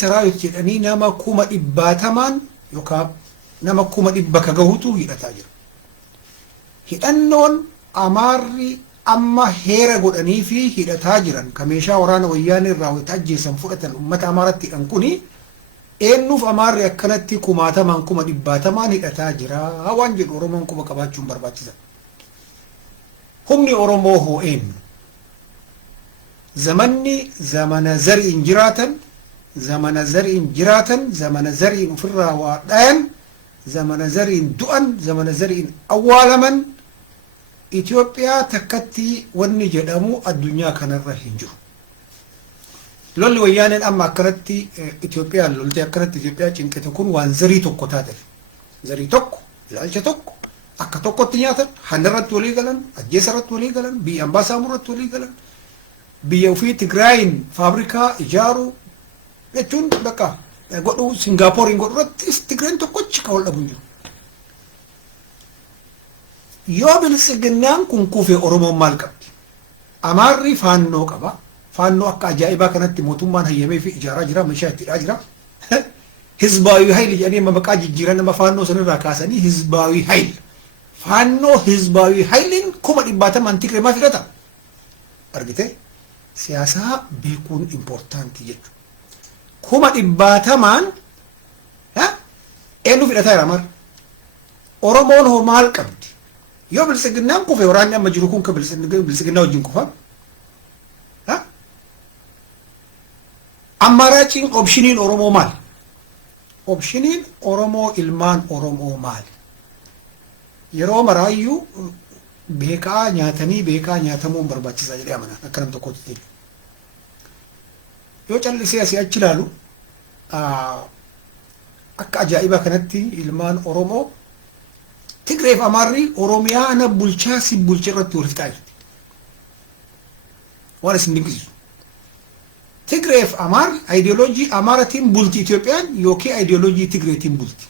saraayit jedhanii nama kuma dhibbaatamaan yookaan nama kuma dhibba ka gahutu hidhataa jira. Hidhannoon Amaarri amma heera godhanii fi hidhataa jiran ka meeshaa waraana wayyaanee irraa wayita ajjeesan fudhatan uummata Amaaratti hidhan kuni eenyuuf Amaarri akkanatti kumaatamaan kuma dhibbaatamaan hidhataa jira waan jedhu Oromoon quba qabaachuun barbaachisa. Humni Oromoo hoo eenyu? Zamanni zamana zari'in jiraatan, zamana zari'in jiraatan, zamana zari'in ofirraa waa dhayan, zamana zari'in du'an, zamana zari'in awwaalaman Itoophiyaa takkatti wanni jedhamu addunyaa kanarra hin jiru. Lolli wayyaaneen amma akkanatti Itoophiyaan loltee akkanatti Itoophiyaa cinqite kun waan zarii tokko taate. Zarii tokko, ilaalcha tokko, akka tokkotti nyaatan, handarratti walii galan, ajjeesarratti walii galan, biyya ambaasaamuratti walii galan, biyya ofii Tigraayin faabrikaa ijaaru jechuun bakka godhu Singaappooriin godhurattis Tigraayin tokkochi ka wal dhabu jiru. Yoo bilisiginnaan kun kuufee Oromoon maal qabdi? Amaarri faannoo qaba. Faannoo akka ajaa'ibaa kanatti mootummaan hayyamee fi ijaaraa jira, meeshaa itti hidhaa jira. Hizbaawii hayli jedhanii maqaa jijjiiran nama faannoo sanirraa kaasanii hizbaawii hayli. Faannoo hizbaawii hayliin kuma dhibbaatamaan Tigree maaf hidhata? Argite? Siyaasaa beekuun impoortaantii jechuudha. Kuma dhibbaatamaan eenyuuf hidhataa jira Amaarri? Oromoon hoo maal qabdi? Yoo bilisiginnaan kufe waraanni amma jiru kun ka bilisiginnaa wajjin kufa. Ammaaraachiin opshiniin Oromoo maali? Opshiniin Oromoo ilmaan Oromoo maali? Yeroo maraayyuu beekaa nyaatanii beekaa nyaatamuun barbaachisaa jedhee amanaan akka nam tokkotti ta'e. Yoo callisee asii achi ilaalu akka ajaa'ibaa kanatti ilmaan Oromoo Tigreef Amaarri Oromiyaa ana bulchaa si bulche irratti wal fixaa jirti. Waan isin dinqisiisu. Tigreef Amaarri ideoloojii Amaaratiin bulti Itoophiyaan yookiin ideoloojii Tigreetiin bulti.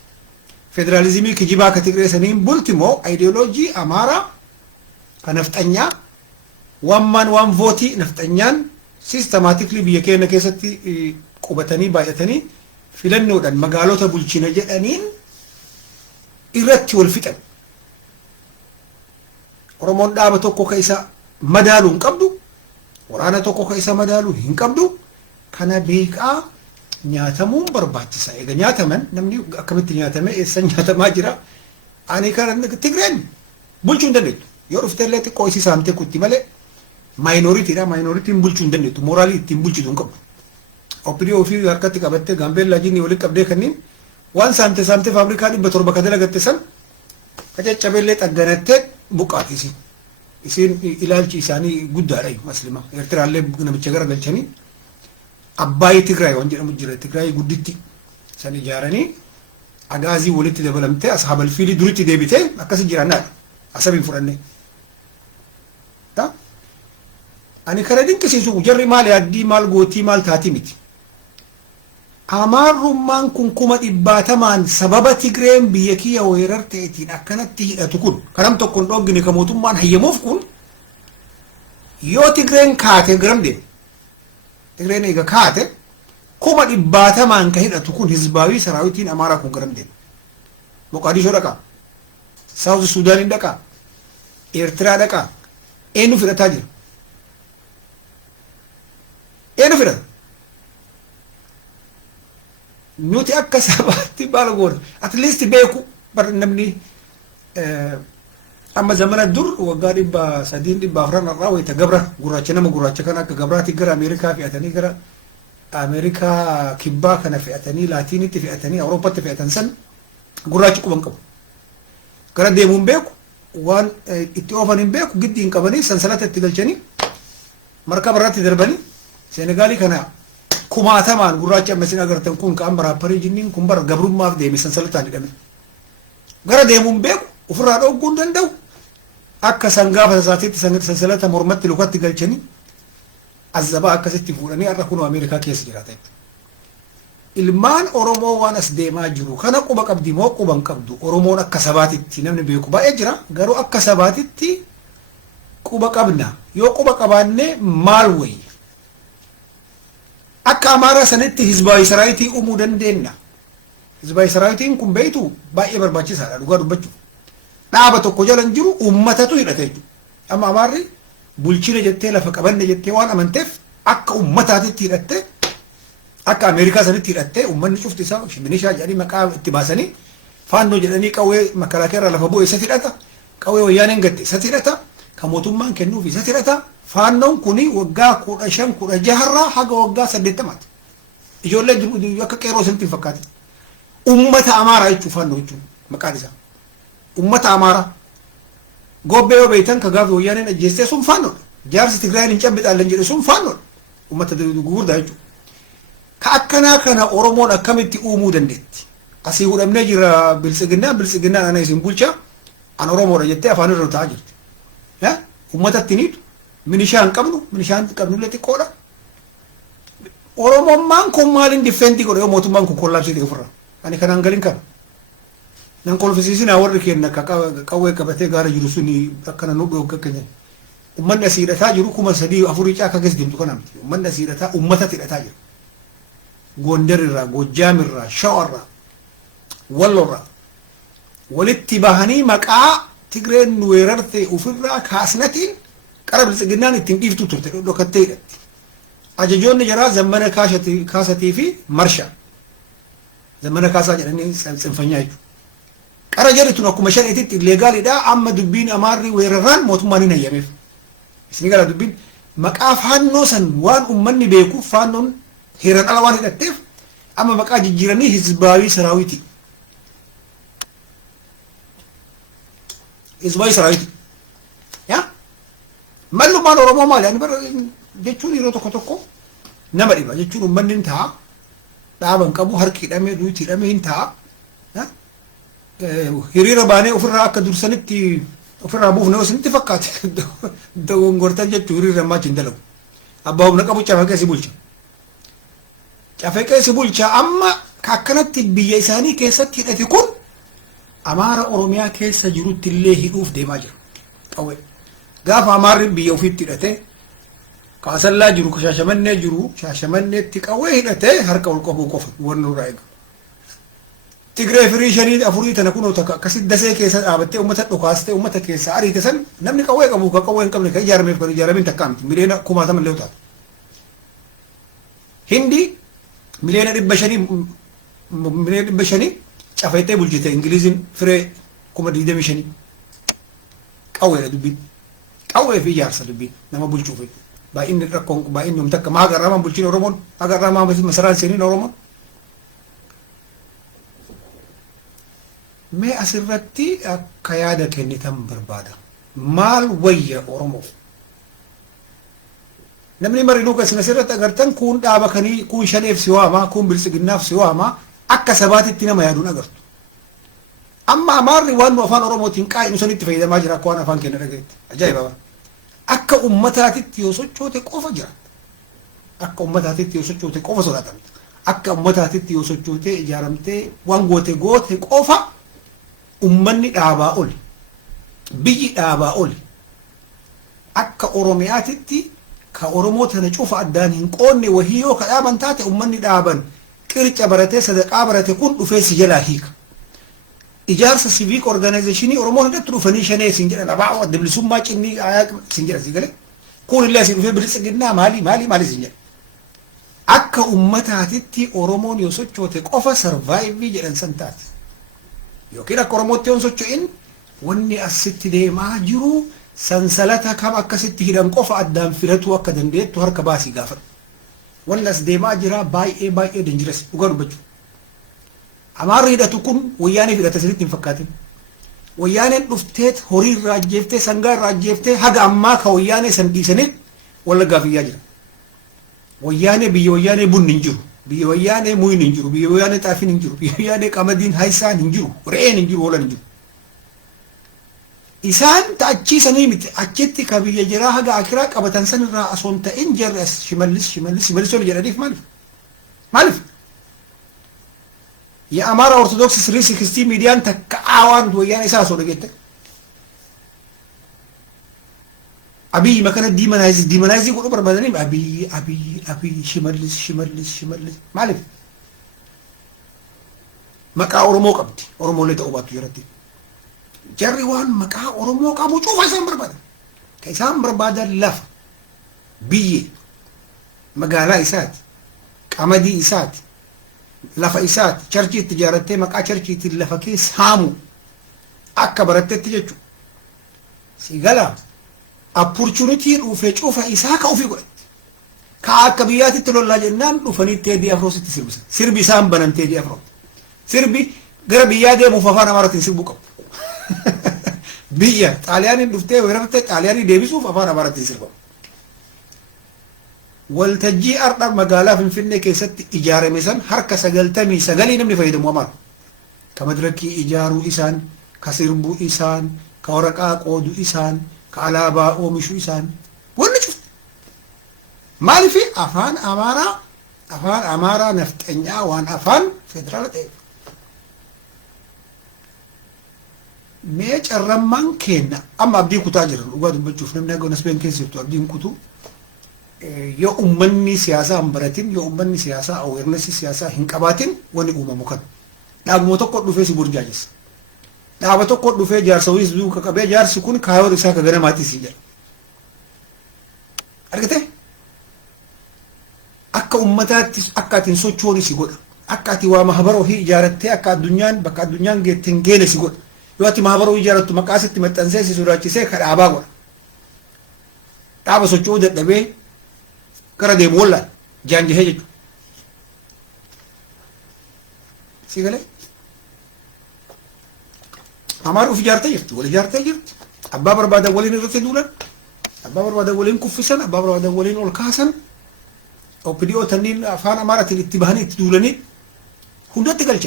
Federaalizimii kijibaa ka Tigree saniin bulti moo ideoloojii Amaaraa ka nafxanyaa waan vootii nafxanyaan sistemaatikli biyya keenya keessatti qubatanii baay'atanii filannoodhaan magaalota bulchina jedhaniin irratti wal fixan. Oromoon dhaaba tokko ka isa madaaluu hin qabdu, waraana tokko ka isa madaaluu hin qabdu, kana beekaa nyaatamuun barbaachisa. Egaa nyaataman namni akkamitti nyaatame eessa nyaatamaa jira? Ani kana Tigreen bulchuu hin dandeettu. Yoo dhufte illee xiqqoo isii saamtee kutti malee maayinooritiidha. Maayinooritiin bulchuu hin dandeettu. Mooraalii ittiin bulchitu hin qabdu. Opiniyoo ofii harkatti qabattee gaambeellaa jinni walitti qabdee kanniin waan saamte faabrikaa 700 ka dalagatte san kacaccabeellee xagganattee buqqaati isin. Isin ilaalchi isaanii guddaadha maslima. Eertiraallee namicha gara galchanii Abbaayii Tigraay waan jedhamu jira. Tigraay gudditti san ijaaranii agaazii walitti dabalamtee ashaabal fiilii duritti deebitee akkas jiraannaadha. Asabiin fudhannee. Ani kana dinqisiisu jarri maal yaaddii maal gootii maal taatii miti. Amaarrummaan kun kuma dhibbaatamaan sababa Tigreen biyya kiyya weerar ta'etiin akkanatti hidhatu kun kanam tokkoon dhoggine ka mootummaan hayyamuuf kun yoo Tigreen kaate garam deeme. Tigreen eega kaate kuma dhibbaatamaan ka hidhatu kun hizbaawii saraawitiin Amaaraa kun garam deeme. Moqaadishoo dhaqaa. Saawuth Suudaaniin dhaqaa. Eertiraa dhaqaa. Eenyu fidhataa jira? Eenyu fidhata? Nuti akka sabaatti baala goona. At least beeku bar namni amma zamana dur waggaa 300 irraa wayita gabra gurraacha nama gurraacha kan akka gabraati gara Ameerikaa fe'atanii gara Ameerikaa kibbaa kana fe'atanii Laatiinitti fe'atanii Awurooppatti fe'atan san gurraachi quban qabu. Gara deemuun beeku waan itti oofan hin beeku giddi hin qabanii sansalata itti galchanii markaba irratti darbanii Seenegaalii kana kumaatamaan gurraacha ammasin agartan kun kan baraapparii jinniin kun bara gabrummaaf deeme sansalataan hidhame. Gara deemuun beeku ofirraa dhogguu hin danda'u. Akka sangaa fasaatiitti sansalata mormatti lukatti galchanii azabaa akkasitti fuudhanii har'a kunoo Ameerikaa keessa jiraata. Ilmaan Oromoo waan as deemaa jiru kana quba qabdi moo quba hin qabdu? Oromoon akka sabaatitti namni beeku baay'ee jira. Garuu akka sabaatitti quba qabna. Yoo quba qabaanne maal wayya? akka amaaraa sanitti hizbaa Israa'iitii uumuu dandeenya. Hizbaa Israa'iitiin kun beektu baay'ee barbaachisaadha dhugaa dubbachuuf. Dhaaba tokko jala hin jiru uummatatu hidhate jechuudha. Amma amaarri bulchina jettee lafa qabanne jettee waan amanteef akka uummataatitti hidhattee akka Ameerikaa sanitti hidhattee uummanni cufti isaa minishaa jedhanii maqaa itti baasanii faannoo jedhanii qawwee makalaakaa irraa lafa bu'e isa hidhata. Qawwee wayyaaneen gatte isa hidhata. Kan mootummaan kennuuf isa hidhata. Faannoon kuni waggaa 15-16 haga waggaa 80. Ijoollee akka qeeroo sanitti hin fakkaate. Uummata amaaraa jechuun faannoo jechuun maqaan isaa. Uummata amaaraa. Gobbee yoo beektan ka gaafa wayyaaneen ajjeestee sun faannoodha. Jaarsi Tigraayeen hin cabbixaalleen jedhe sun faannoodha. Uummata gugurdaa jechuudha. Ka akkanaa kana Oromoon akkamitti uumuu dandeetti? Asii hudhamnee jira biltsiginnaan ana isin bulchaa an Oromoodha jettee afaan irra ta'aa jirti. Uummatatti niitu minishaa hin qabnu minishaan qabnullee xiqqoodha. Oromummaan kun maaliin difeentii godhe yoo mootummaan kun kollaabsii ofirra. Ani kanaan galin kana. Nan kolfisiisinaa warri kenna qawwee qabatee gaara jiru suni akkana nu dhooga kennan. Uummanni asii hidhataa jiru 3-4 caaka keessa deemtu kana miti. Uummanni asii hidhataa uummatatti hidhataa jiru. Gondar irraa, Gojaam irraa, Shawaa irraa, Walloo irraa walitti bahanii maqaa Tigreen nu weerarte ofirraa kaasnatiin qara biltsiginnaan ittiin dhiiftu turte dhokattee hidhatti. Ajajoonni jaraa zammana kaasatii fi marshaa. Zammana kaasaa jedhanii tsinfanyaa jechuudha. Qara jedhu tun akkuma shaniititti illeegaalidha. Amma dubbiin amaarri weeraraan mootummaan hin hayyameef. Isin gara dubbiin maqaa faannoo san waan uummanni beekuuf faannoon heeran ala waan hidhatteef amma maqaa jijjiiranii hizbaawii saraawiti. Hizbaawii saraawiti. Mallummaan Oromoo maali? Ani bara jechuun yeroo tokko nama dhiba jechuun uummanni hin ta'a. Dhaaban qabu harki hidhamee duuti hidhamee hin ta'a. Hiriira baanee ofirraa akka dursanitti ofirraa buufne osinitti fakkaate dogongortan jechuu hiriira ammaa hin dalagu. Abbaa humna qabu cafaqee si bulcha. Cafaqee si bulcha amma akkanatti biyya isaanii keessatti hidhate kun Amaara Oromiyaa keessa jirutti illee hidhuuf deemaa jira. Qawwee. Gaafa Amaarri biyya ofiitti hidhate kaasallaa jiru Shaashamannee jiru Shaashamanneetti qawwee hidhate harka ol qabuu qofa wanni irraa eegu. Tigree firii 5-4 tana kunoo takka akkasitti dasee keessa dhaabattee uummata dhukaastee uummata keessa ariite san namni qawwee qabu ka qawwee hin qabne ka ijaarameef kan ijaaramin takkaa miti miliyoona 1000 illee taate. Hindi miliyoona 500 cafaytee bulchite Ingiliziin firee 25,000 qawweedha dubbiin. Qawwee fi ijaarsa dubbiin nama bulchuuf baay'inni rakkoon baay'inni humna takka maa garraamaan bulchiin Oromoon maa garraamaan masaraan seeniin Oromoon. Mee asirratti akka yaada kennitan barbaada. Maal wayya Oromoof? Namni marinuu kan asirratti agartan kun dhaaba kanii kun shaneef si waamaa kun biltsiginnaaf si waamaa akka sabaatitti nama yaaduun agartu. Amma Amaarri waan nu afaan Oromootiin qaa'inu sanitti fayyadamaa jira akka waan afaan kenna dhagayetti. Ajaa'iba! Akka uummataatitti yoo sochoote qofa jira. Akka uummataatitti yoo sochoote qofa sodaatamte. Akka uummataatitti yoo sochoote ijaaramtee waan goote qofa ummanni dhaabaa oli. Biyyi dhaabaa oli. Akka Oromiyaatitti ka Oromoo tana cufa addaan hin qoonne wahiyyoo ka dhaaban taate ummanni dhaaban qirca baratee sadaqaa barate kun dhufee si jalaa hiika. Ijaarsa civic organizationii Oromoon hidhattu dhufanii shanee siin jedhan abaa'oo adda bilisummaa cinnii siin jedhan si galee kun illee siin dhufee biltsiginnaa maali siin jedhan. Akka ummataatitti Oromoon yoo sochoote qofa sarvaayivii jedhan san taate. Yookiin akka Oromootti yoo socho'in wanni asitti deemaa jiru sansalata kam akkasitti hidhan qofa addaan filatu akka dandeettu harka baasii gaafadhu. Wanni as deemaa jira baay'ee danjiras dhugaa dubbachuu. Amaarri hidhatu kun wayyaanee hidhata sirriitti hin fakkaatin. Wayyaaneen dhufteet horii irraa ajjeeftee sangaa irraa ajjeeftee haga ammaa ka wayyaanee san dhiisaniit Wallaggaa fiyyaa jira. Wayyaanee biyya wayyaanee bunni hin jiru. Biyya wayyaanee muyin hin jiru. Biyya wayyaanee xaafiin hin jiru. Biyya wayyaanee qamadiin haysaan hin jiru. Re'een hin jiru. Hoolaan hin jiru. Isaan ta'achiisanii miti achitti ka biyya jiraa haga akiraa qabatan san irraa asoon ta'in jarri as shimallis ol jedhaniif maaliif? የአማራ ኦርቶዶክስ 360 ሚዲያን ተቃዋን ወያኔ ሳሶ ደገተ أبي ما كانت ديمنايز يقولوا بربادني أبي شمالس ما أعرف مكا أورمو قبدي أورمو اللي تقوبات يردي جري وان مكا أورمو قابو شوف إسان بربادا كإسان بربادا لف بيه مقالا إسات قامدي إسات لفا إسات شرشي تجارتي مكا شرشي تلفكي سامو أكا برتي تججو سيقالا opportunity dhufe cufa isaa ka ofii godhate ka akka biyyaatti lollaa jennaan dhufanii teedii afroositti sirbisan sirbi isaan banan teedii afroo sirbi gara biyyaa deemuuf afaan amaaraatiin sirbuu qabu biyya xaaliyaaniin dhuftee weerartee xaaliyaanii deebisuuf afaan amaaraatiin sirbamu waltajjii ardha magaalaa Finfinnee keessatti ijaarame san harka 99 namni fayyadamu amaara ka madirakii ijaaruu isaan ka sirbuu isaan ka waraqaa qooduu isaan كعلابة ومشو إسان ولا شفت مالي في أفان أمارة نفتنيا وان أفان فدرالة إيه ميج الرمان كينا أما أبدي كتاجر وقاد بتشوف نمنا جو نسبين كيس يبتو أبدي كتو يا أمني سياسة أمبرتين يا أمني سياسة أو إرنسي سياسة هنكباتين وني مكان لا موتوكو دفيسي برجاجس dhaaba tokko dhufee jaarsa wayis duuka qabee jaarsi kun kaayoo isaa ka gara maatii sii jedha argite akka ummataatti akka atiin sochooni si godha akka ati waa mahabara ohii ijaarattee akka addunyaan bakka addunyaan geetteen geene si godha yoo ati mahabara ohii ijaarattu maqaasitti maxxansee si sodaachisee ka dhaabaa godha dhaaba socho'uu dadhabee gara deemu wallaan jaanjihee jechuudha si galee أمار في جارتي جرت ولا جارتي جرت أبا بربادا ولين الرفدولا أبا بربادا ولين كفسن أبا بربادا ولين والكاسن أو بديو تنين أفان أمارة الاتباهني تدولني هندا تقلش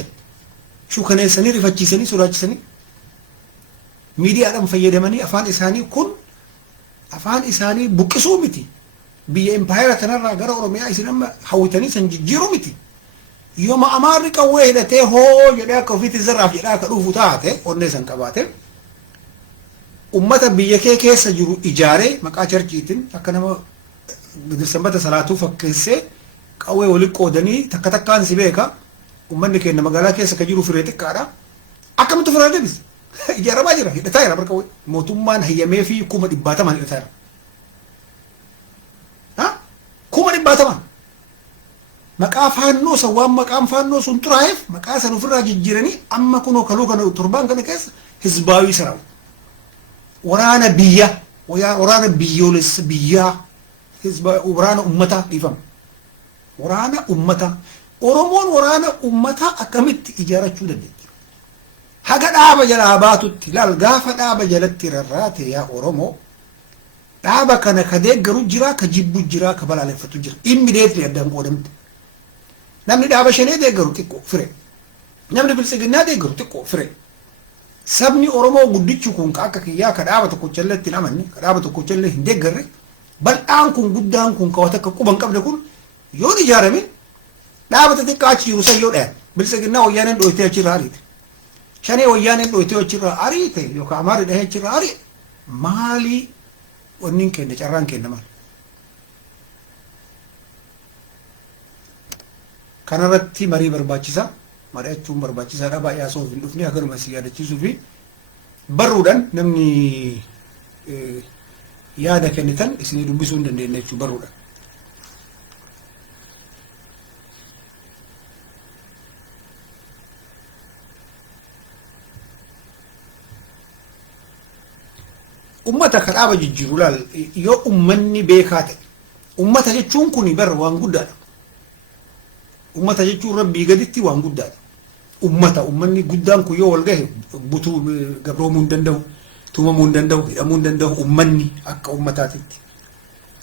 شو كان سني رفجي سني سراج سني ميديا أدم فيدا مني أفان إساني كن أفان إساني بكسومتي بي إمباير تنرى جرا أوروميا إسنام حوتني سنجيرومتي يوم أمارك وحدته هو جلاك في تزرع جلاك روفتاته ونسان كباته أمة بيجي كيس جرو إجارة مكاشر جيتين أكنما بدرسمة صلاته فكسة كأوه ولك كودني تكتكان سبيكا أمة نكين مقالا كيس كجرو فريتك كارا أكمل تفرادة بس إجارة ما جرا يتاير بركوي موتومان هي ما في كومة إباتة من يتاير ها كومة إباتة من مكا فانو سوام مكا فانو سنترايف مكا سنفرا جيراني اما كنو كلو كانو تربان كان كيس حزباوي سراو ورانا بيا ورانا بيولس بيا حزب ورانا امتا يفهم ورانا امتا اورومون ورانا امتا اكمت اجاره شودد حاجه دابا جلاباتو تلال غافا دابا جلت ررات يا اورومو دابا كان كدغرو جرا كجيبو جرا كبلالفتو جرا immediately ادم قدمت namni dhaaba shanee deeggaru xiqqoo fire namni bilisiginnaa deeggaru xiqqoo fire sabni oromoo guddichi kun akka kiyyaa ka dhaaba tokkochillee ittiin amanne ka dhaaba tokkochillee hin deeggarre bal'aan kun guddaan kun kawata akka quban qabne kun yoon ijaarame dhaaba xixiqqaa achi jiru sayyoo dhayan bilisiginnaa wayyaaneen dhoytee achirraa ariite shanee wayyaaneen dhoytee achirraa ariite yookaan amaari dhahee achirraa ari'e maalii wanni hin kenne carraan kenna maali كان رتي مري برباچيسا مريچون برباچيسا دا بايا سو فين دفني اگر مسي يادچيسو في برودن نمني يادا كنتن اسني دبسو ندنيچو برودن ummata kadaaba jijjiirulal yo ummanni beekate ummata jechuun kuni bar waan guddaadha ummata jechuun rabbii gaditti waan guddaadha ummanni guddaan kun yoo wal gahe butuu gabroomuu hin danda'u tumamuu hin danda'u hidhamuu hin danda'u ummanni akka ummataatitti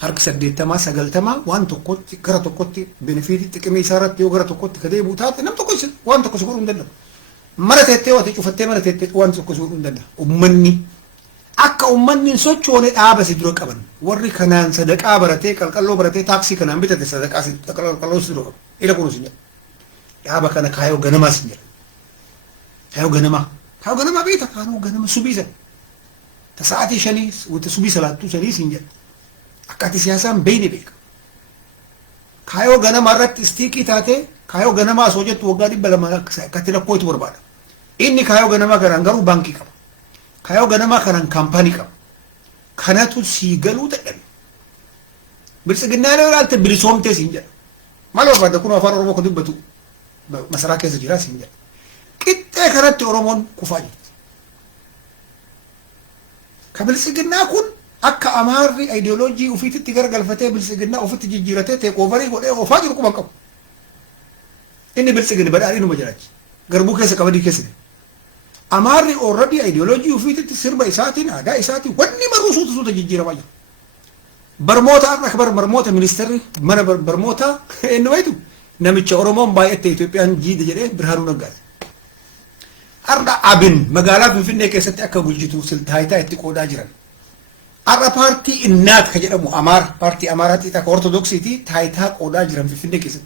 harki 80-90 waan tokkotti gara tokkotti benefiitii xiqqimii isaa irratti yoo gara tokkotti ka deebi'u taate nam tokko waan tokko si godhuu hin danda'u mara teettee waan cufattee mara teettee waan tokko si godhuu hin danda'u ummanni akka ummanni sochoone dhaaba si dura qaban warri kanaan sadaqaa baratee qalqalloo baratee taaksii kanaan bitate sadaqaa si qalqalloo si dura qaban ila kunuun si jedha dhaaba kana kaayoo ganamaa si jedha kaayoo ganamaa beeta kaayoo ganama subiisa تساعتي شنيس وتسوبي سلاتو شنيس إنجل أكاتي سياسة بيني بيك كايو غنا مرت استيكي تاتي كايو غنا ما سوجت وغادي بلا ما كاتي كويت وربادا إني كايو غنا ما كان غرو بانكي كم كايو غنا ما كان كامباني كم كانتو سيغلو تدري بلسقنا له ولا تبريسوم تسينجا ما لو بعد كنا فار أورومو كدب بتو مسرا كيس جرا سينجا كتة كانت أورومون كفاجي كبلسقنا كون أكا أماري أيديولوجي وفي تتجر قلفتة بلسقنا وفي تجيرته تكوفري وده وفاجر كم كم إني بلسقنا بدأ عليه نمجرج غربو كيس كبدي كيس أماري already أيديولوجي وفي تتصير بإساتين أدا إساتين وني مرو صوت تجيرة واجا برموتا أكبر برموتا منستري من برموتا إنه ويتو نمشي أورومون بايت إثيوبيان جيد جريه برهانو نقاز أردا أبن مقالات في فيني كيسة أكا بلجتو سلتهايتا اتقو داجران أردا بارتي إنات خجرمو أمار بارتي أمارات إتاك أورتودوكسي تي تهايتا قودا جران في فيني كيسة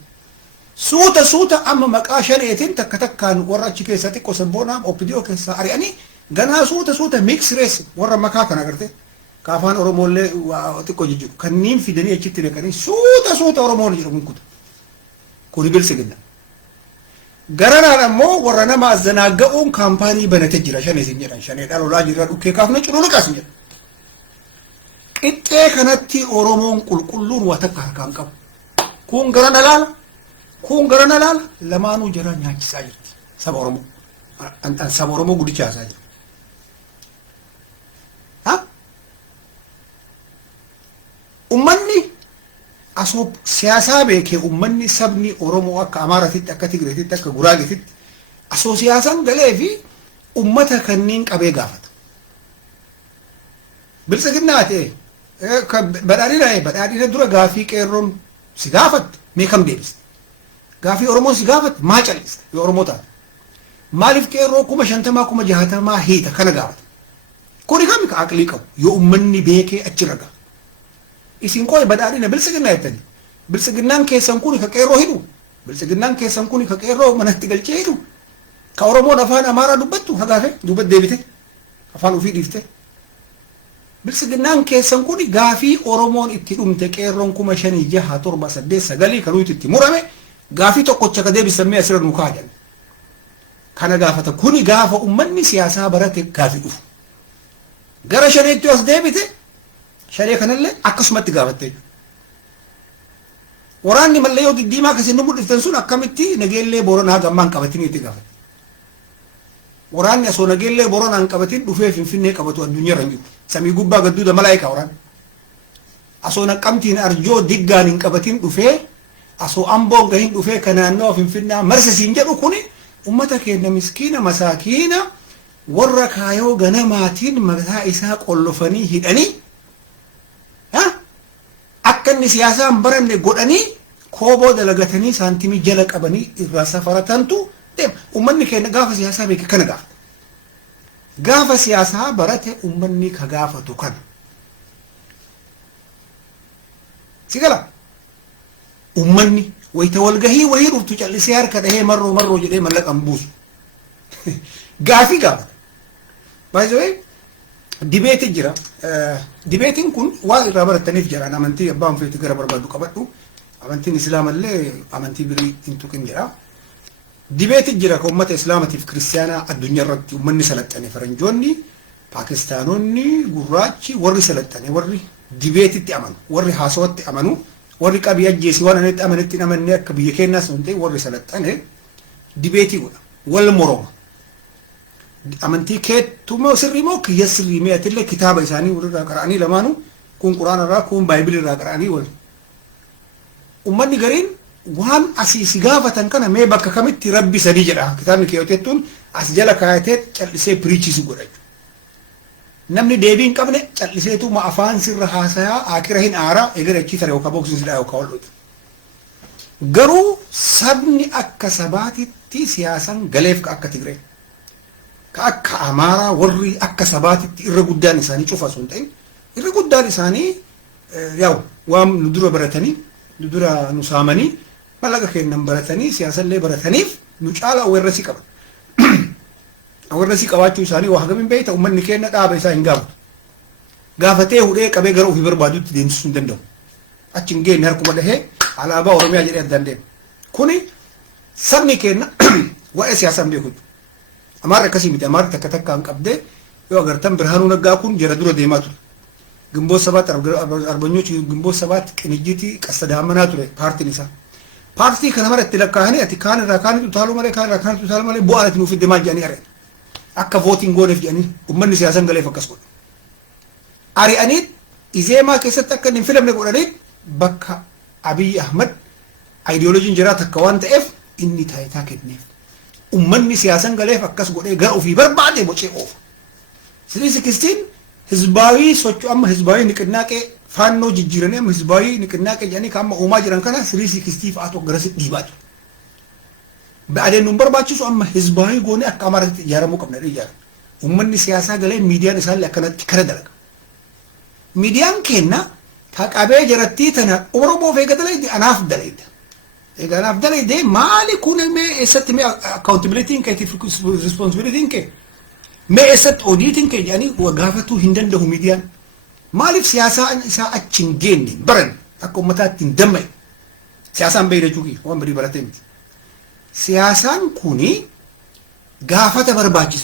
سوتا أما مقاشن إيتين تكتك كان ورا كيسة تكو سنبونا أو بديو كيسة أرياني غنا سوتا ميكس ريس ورا مكاكا نغرتي كافان أورومولي وتكو جيجو كنين في دنيا جتري كنين سوتا أورومولي جرو من كتو كوني بلسقنا غرانا نمو ورنا ما زناقون كامباني بنتجرا شاني سنجرا شاني دارو لاجرا اوكي كافنا چلو لقاسنجر قطة كانت أورومون كلون واتكا كان قب كون غرانا لال لما نو جرا نياجي ساجرتي سب أورومو أنت سب أورومو قدي چا ساجر ها أمني أصوب سياسة بك أمني سبني أورومو أك أمارتي أك تجري أك غراغتي أصو سياسة قلة في أمتها كنين كبي قافت بلسقنا تي بدأني درا غافي كيرون سقافت ميكم ديبس غافي أورومو سقافت ما جالس أورومو تا مالف كيرو كوما شنتما كوما جهتما هيتا كنا قافت كوني كم كأكليكو يو أمني بك أتشرقا isin koy badadina bilsagina yatani bilsaginan kesan kuni ka qero hidu bilsaginan kesan kuni ka qero manatti galche hidu ka oromo afaan amara dubbattu hagafe dubbat debite afaan ufi difte bilsaginan kesan kuni gafi oromon itti dumte qeron kuma shani jaha torba sadde sagali kanuti itti murame gafi tokkocha ka debisamme asira nukajan kana gafata kuni gafa ummanni siyasa barate gafi duf gara shanetti as debite شريك أنا اللي أكسمت تجابتي وراني من اللي يودي ديما كسينو مود تنسون أكمتي نجيل لي بورون هذا مان كابتني تجابت وراني أسو نجيل لي بورون عن كابتين دفع في فيني كابتو الدنيا رنجو سامي جوبا قدو ده ملاك وران أسو نكمتين أرجو ديجان كابتين دفع أسو أمبو جهين دفع كنانو في فينا مرس سينجرو كوني أمتك إن مسكينة مساكينة ورك هايو جناماتين مغتا إسحاق أولفني هيدني أكني سياسة برني قراني كوبو دلقتني سانتيمي جلك أبني إذا سفرتنتو تم أمني كأن قافة سياسة بك كنا قافة سياسة برته أمني كقافة تكن سيقلا أمني ويتولجهي ويرو تجعل سيار كده هي مرة جدي ملك أمبوس قافي قافة بايزوي ديبيت جرا ديبيتين كون وايد رابر التنيف جرا أنا منتي أبام في تجرب بربادو كبرتو أمانتي الإسلام اللي أمانتي بري إنتو كن جرا ديبيت جرا كومة إسلامة في كريستيانا الدنيا رد ومن سلطاني فرنجوني باكستانوني غراتشي وري سلطاني وري ديبيت تأمن وري حاسوات تأمنو وري كبيا جيسي وانا نتأمنت نأمني كبيا كنا سنتي وري سلطاني ديبيتي ولا مروما أمانتي كيت توما سريمو كيسري مئة اللي كتاب إساني ورا قرآني لمانو كون قرآن را كون بايبل را قرآني ول أمني قرين وان أسيسي غافة كان مي بكا كمت ربي سديجرا كتابني كيوتيتون أسجل كايتت لسي بريتشي سيقول نمني ديبين كابني لسي تو ما أفان سر حاسايا آكرهين آرا إغير اچي تريو كابوك سنسلا يو كاولو غرو سبني أكا سباتي تي سياسا غليف كأكا تغري كأكا أمارا وري أكا سباتي تي إرقودان إساني شوفا سنتين إرقودان إساني ياو وام ندورة براتاني ندورة نسامني ملاقا خير نمبراتاني سياسا اللي براتانيف نجعلا أول رسي كبا أول رسي كباتو إساني وحقا من بيتا ومن نكينا قابا إساني قابا gaafatee hudhee qabee gara ofii barbaadutti deemsisuu hin danda'u. Achi hin geenye harkuma dhahee alaabaa Oromiyaa jedhee addaan deema. Kuni sabni keenya waa'ee siyaasaan beeku. Amaarri akkasii miti amaarri takka takkaan qabdee yoo agartan Birhaanuu Naggaa kun jara dura deemaa ture. Gimboo sabaatti arbanyochi gimboo sabaatti qinijjiitii qasadaamanaa ture paartiin isaa. Paartii kana mara itti lakkaa'anii ati kaan irraa kaan utaaluu malee kaan irraa kaan utaaluu malee bu'aa itti nuuf fidde maal jedhanii ari'an. Akka vootiin gooneef jedhanii uummanni siyaasan galeef akkas godhu. Ari'anii Izeemaa keessatti akka hin filamne godhanii bakka Abiy Ahmad ideoloojiin jiraa takka waan ta'eef inni taayitaa kenneef. Uummanni siyaasan galeef akkas godhee gara ofii barbaade bocee oofa. Sirrii sikistiin ህዝባዊ ሶቹ አማ ህዝባዊ ንቅናቄ ፋኖ ጅጅረኔ ህዝባዊ ንቅናቄ ያኒ ካማ ኡማ ጅራን ካና 360 አቶ ገረስ ዲባቱ ባደን ነምበር ባቹ አማ ህዝባዊ ጎኔ አካማረት ያረሙ ቀብነ ይያር ኡመኒ ሲያሳ ገለ ሚዲያን ሳል ያከነት ከረደረግ ሚዲያን ከና ታቃቤ ጀረቲ ተና ኦሮሞ ፈገደለ አናፍ ደለይደ አናፍ ደለይደ ማሊ ኩነሜ እሰትሜ አካውንታቢሊቲ እንከ ሪስፖንሲቢሊቲ እንከ ما أسد أوديتين كجاني وقافته هندن ميديان مالف سياسة أتشنجيني برن أكو متى تندمي سياسة بيرة جوكي وان بري براتين سياسة كوني قافة برباجي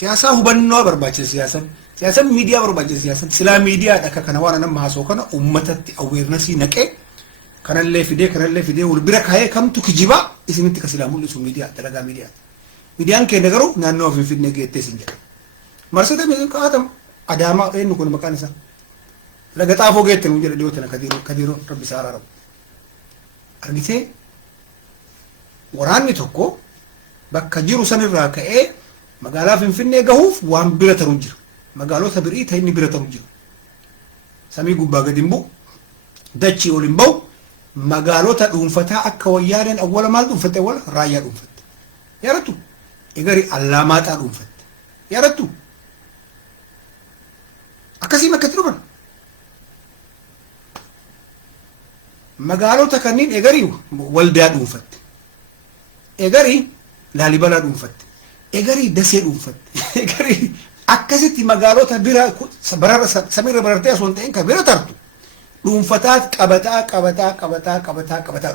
سياسة هو بنو برباجي سياسة ميديا برباجي سلا ميديا أكا كنوانا نمها سوكنا أمتا أويرنسي نكي كان اللي في دي والبرك هاي كم تكجيبا اسمنتي كسلامو لسو ميديا تلقى ميديا ሚዲያን ከነገሩ ናኖ ፍፍነ ገቴ ሲንጀ ማርሰተ ምን ቃተም አዳማ እን ኩን መካንሳ ለገጣፎ ገቴ ነው ጀለ ዲዮተና ከዲሮ ረቢ ሳራራ አርጊቴ ወራኒ ተኮ በከጅሩ ሰንራ ከኤ መጋላ ፍንፍኔ ገሁፍ ዋን ቢረተሩ ጅሩ መጋሎ ተብሪ ተይኒ ቢረተሩ ጅሩ ሰሚ ጉባ ገዲምቡ ደቺ ኦሊምባው መጋሎ ተዱንፈታ አከወያደን አወለ ማል ዱንፈተ ወል ራያ ዱንፈት ያረቱ إجاري علامات أروفت يا رتو أكاسي ما كتروبن مقالو تكنين إجاري والداد أروفت إجاري لالبلا أروفت إجاري دسي أروفت إجاري أكاسي تي مقالو تبيرا برا سمير برتيا سونتين كبيرا ترتو أروفتات كبتا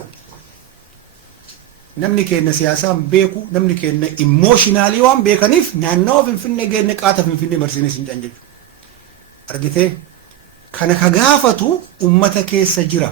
namni keenya siyaasaan beeku namni keenya emotionally waan beekaniif naannoo finfinnee geenne qaata finfinnee marsinee sin jedhu argitee kana ka gaafatu ummata keessa jira